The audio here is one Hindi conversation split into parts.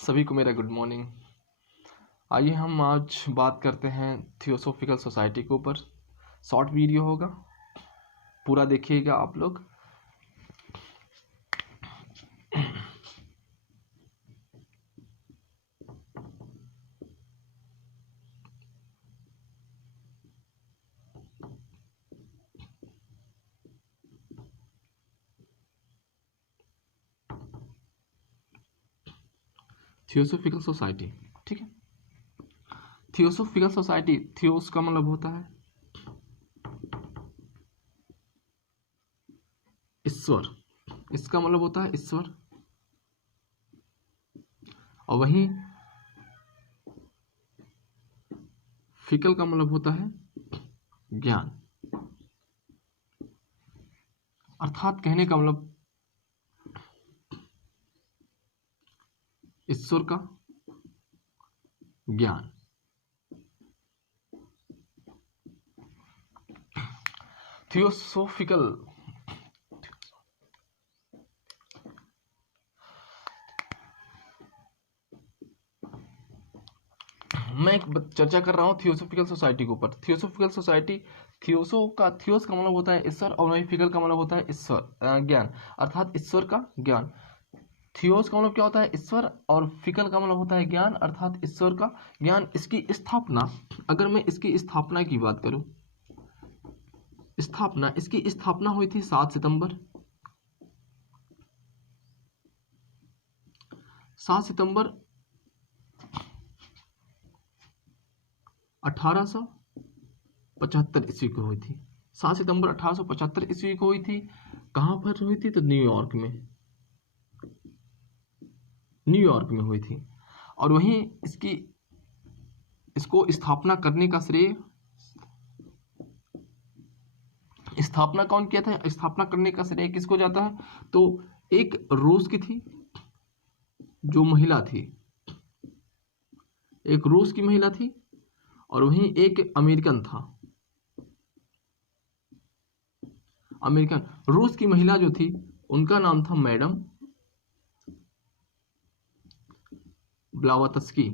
सभी को मेरा गुड मॉर्निंग। आइए हम आज बात करते हैं थियोसॉफिकल सोसाइटी के ऊपर। शॉर्ट वीडियो होगा, पूरा देखिएगा आप लोग। थियोसॉफिकल सोसाइटी, ठीक है। थियोसॉफिकल सोसाइटी, थियोस का मतलब होता है ईश्वर, इसका मतलब होता है ईश्वर, और वहीं फिकल का मतलब होता है ज्ञान। अर्थात कहने का मतलब ईश्वर का ज्ञान। थियोसॉफिकल मैं एक चर्चा कर रहा हूँ थियोसॉफिकल सोसाइटी के ऊपर। थियोसॉफिकल सोसाइटी, थियोस का मतलब होता है ईश्वर, और वहीं फिकल का मतलब होता है ईश्वर ज्ञान, अर्थात ईश्वर का ज्ञान। थियोस का मतलब क्या होता है ईश्वर, और फिकल का मतलब होता है ज्ञान, अर्थात ईश्वर का ज्ञान। इसकी स्थापना, अगर मैं इसकी स्थापना की बात करूं, इसकी स्थापना हुई थी 7 सितंबर 1875 ईस्वी को हुई थी। 7 सितंबर 1875 ईस्वी को हुई थी। कहां पर हुई थी? तो न्यूयॉर्क में हुई थी। और वहीं इसको स्थापना करने का श्रेय, स्थापना कौन किया था, स्थापना करने का श्रेय किसको जाता है? तो एक रूस की थी जो महिला थी, एक रूस की महिला थी, और वहीं एक अमेरिकन था। अमेरिकन रूस की महिला जो थी उनका नाम था मैडम ब्लावत्स्की,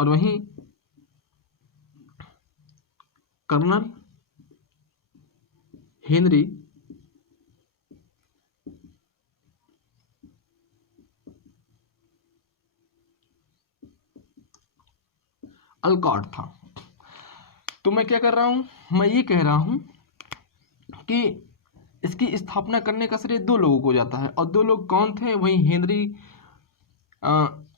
और वहीं कर्नल हेनरी अल्कॉट था। तो मैं क्या कर रहा हूं, मैं ये कह रहा हूं कि इसकी स्थापना करने का श्रेय दो लोगों को जाता है, और दो लोग कौन थे?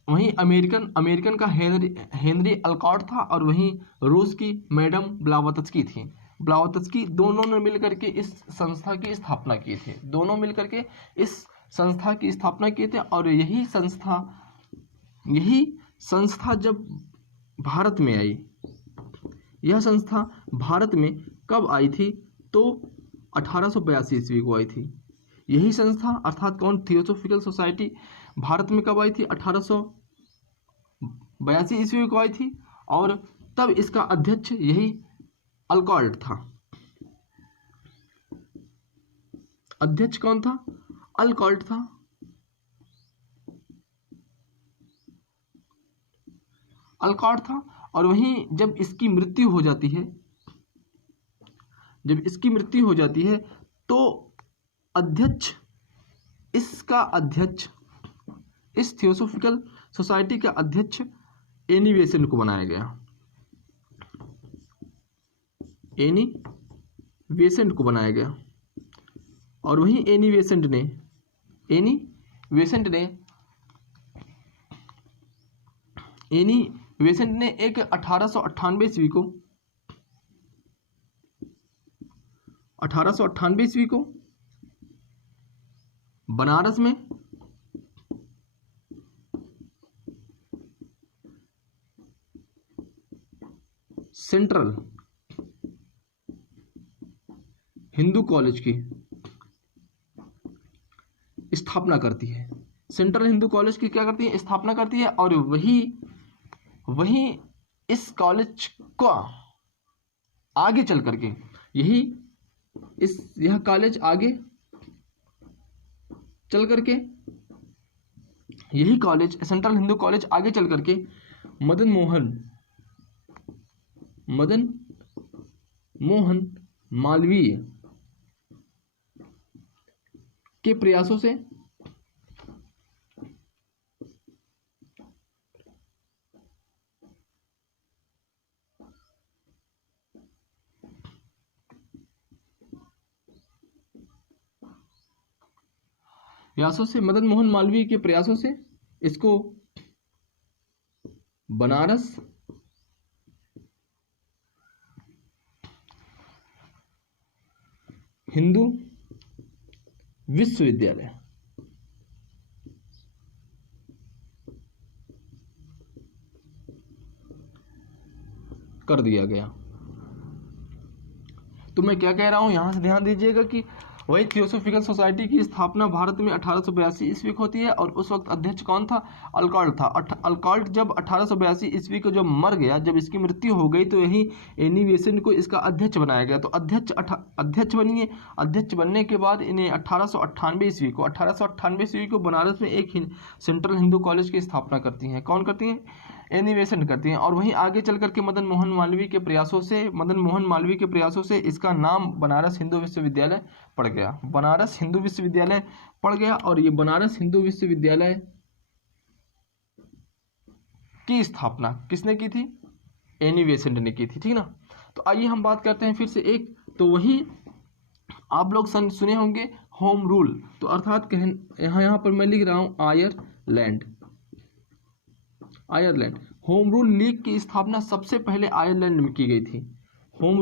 वहीं अमेरिकन का हेनरी अल्कॉट था, और वहीं रूस की मैडम ब्लावत्स्की थी। ब्लावत्स्की दोनों ने मिलकर के इस संस्था की स्थापना की थी, और यही संस्था जब भारत में आई, यह संस्था भारत में कब आई थी? तो 1882 ईस्वी को आई थी। यही संस्था, अर्थात कौन? थियोसॉफिकल सोसाइटी भारत में कब आई थी? 1882 ईस्वी को आई थी, और तब इसका अध्यक्ष यही अल्कॉट था। अध्यक्ष कौन था? अल्कॉट था। और वहीं जब इसकी मृत्यु हो जाती है, तो इस थियोसॉफिकल सोसाइटी का अध्यक्ष एनी बेसेंट को बनाया गया। और वहीं एनी बेसेंट ने एक 1898 ईस्वी को बनारस में सेंट्रल हिंदू कॉलेज की स्थापना करती है। सेंट्रल हिंदू कॉलेज की क्या करती है? स्थापना करती है। और वही इस कॉलेज को आगे चल करके यह कॉलेज आगे चल करके यही कॉलेज सेंट्रल हिंदू कॉलेज आगे चल करके मदन मोहन मालवीय के प्रयासों से मदन मोहन मालवीय के प्रयासों से इसको बनारस हिंदू विश्वविद्यालय कर दिया गया। तो मैं क्या कह रहा हूं, यहां से ध्यान दीजिएगा कि वही थियोसॉफिकल सोसाइटी की स्थापना भारत में 1882 ईस्वी को होती है और उस वक्त अध्यक्ष कौन था? अल्कॉल्ट था। अल्कॉल्ट जब 1882 ईस्वी को जब मर गया, जब इसकी मृत्यु हो गई, तो यही एनी बेसेंट को इसका अध्यक्ष बनाया गया। तो अध्यक्ष बनिए। अध्यक्ष बनने के बाद इन्हें 1898 ईस्वी को बनारस में एक सेंट्रल हिंदू कॉलेज की स्थापना करती हैं। कौन करती हैं? एनी बेसेंट करती हैं। और वहीं आगे चल करके मदन मोहन मालवीय के प्रयासों से इसका नाम बनारस हिंदू विश्वविद्यालय पड़ गया। बनारस हिंदू विश्वविद्यालय पड़ गया। और ये बनारस हिंदू विश्वविद्यालय की स्थापना किसने की थी? एनी बेसेंट ने की थी। ठीक ना। तो आइए हम बात करते हैं फिर से एक, तो वही आप लोग सुने होंगे होम रूल। तो अर्थात यहाँ पर मैं लिख रहा हूं आयरलैंड। होम रूल लीग की स्थापना सबसे पहले आयरलैंड में की गई थी। होम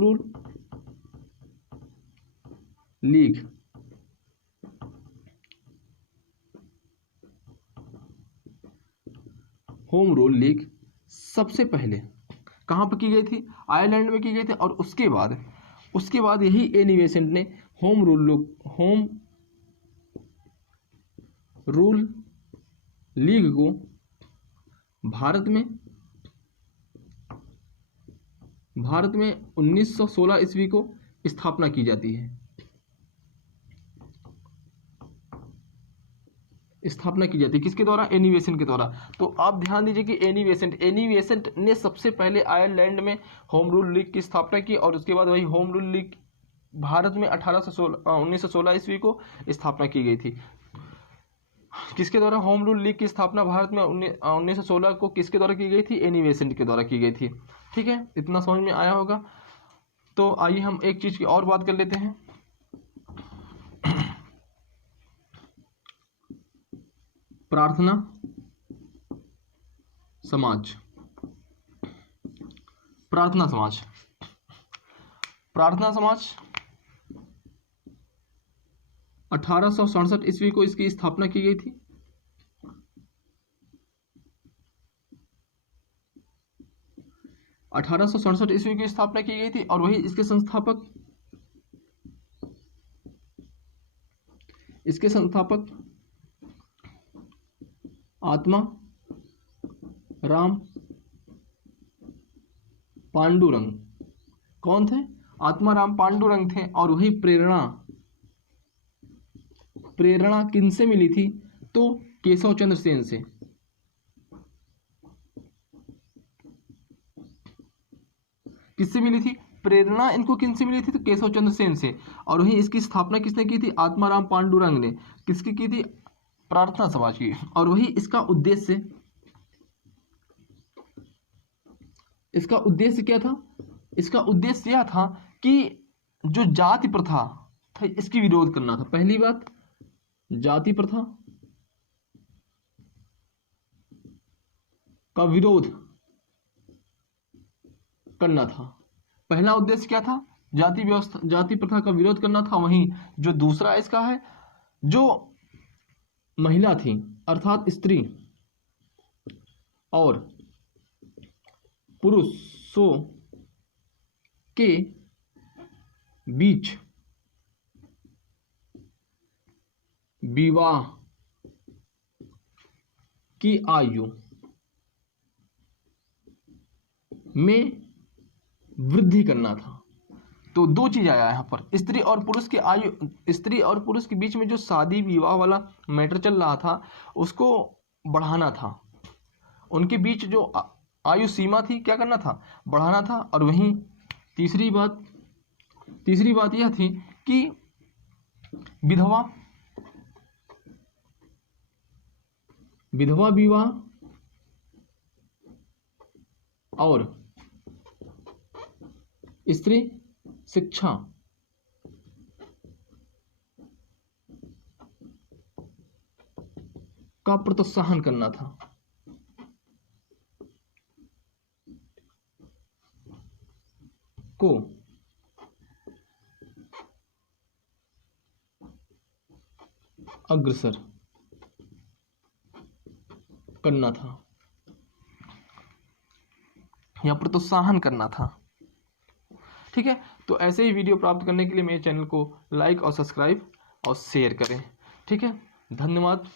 रूल लीग सबसे पहले कहां पर की गई थी? आयरलैंड में की गई थी। और उसके बाद यही एनी बेसेंट ने होम रूल लीग को भारत में 1916 ईस्वी को स्थापना की जाती है। किसके द्वारा? एनी बेसेंट के द्वारा। तो आप ध्यान दीजिए कि एनी बेसेंट ने सबसे पहले आयरलैंड में होम रूल लीग की स्थापना की और उसके बाद वही होम रूल लीग भारत में 1916 ईस्वी को स्थापना की गई थी। किसके द्वारा होम रूल लीग की स्थापना भारत में 1916 को किसके द्वारा की गई थी? एनी बेसेंट के द्वारा की गई थी। ठीक है, इतना समझ में आया होगा। तो आइए हम एक चीज की और बात कर लेते हैं। प्रार्थना समाज 1867 ईस्वी को इसकी स्थापना की गई थी। ईस्वी की स्थापना की गई थी और वही इसके संस्थापक आत्मा राम पांडुरंग कौन थे? आत्माराम पांडुरंग थे। और वही प्रेरणा किनसे मिली थी? तो केशव चंद्र सेन से। किससे मिली थी प्रेरणा? इनको किनसे मिली थी? तो केशव चंद्र सेन से। और वहीं इसकी स्थापना किसने की थी? आत्माराम पांडुरंग ने। किसकी की थी? प्रार्थना समाज की। और वही इसका उद्देश्य क्या था? इसका उद्देश्य यह था कि जो जाति प्रथा था इसकी विरोध करना था। पहली बात, जाति प्रथा का विरोध करना था। पहला उद्देश्य क्या था? जाति प्रथा का विरोध करना था। वहीं जो दूसरा इसका है, जो महिला थी अर्थात स्त्री और पुरुषों के बीच विवाह की आयु में वृद्धि करना था। तो दो चीज आया यहाँ पर, स्त्री और पुरुष की आयु, स्त्री और पुरुष के बीच में जो शादी विवाह वाला मैटर चल रहा था उसको बढ़ाना था, उनके बीच जो आयु सीमा थी क्या करना था, बढ़ाना था। और वहीं तीसरी बात यह थी कि विधवा विवाह और स्त्री शिक्षा का प्रोत्साहन करना था। को अग्रसर करना था या प्रोत्साहन करना था। ठीक है, तो ऐसे ही वीडियो प्राप्त करने के लिए मेरे चैनल को लाइक और सब्सक्राइब और शेयर करें। ठीक है, धन्यवाद।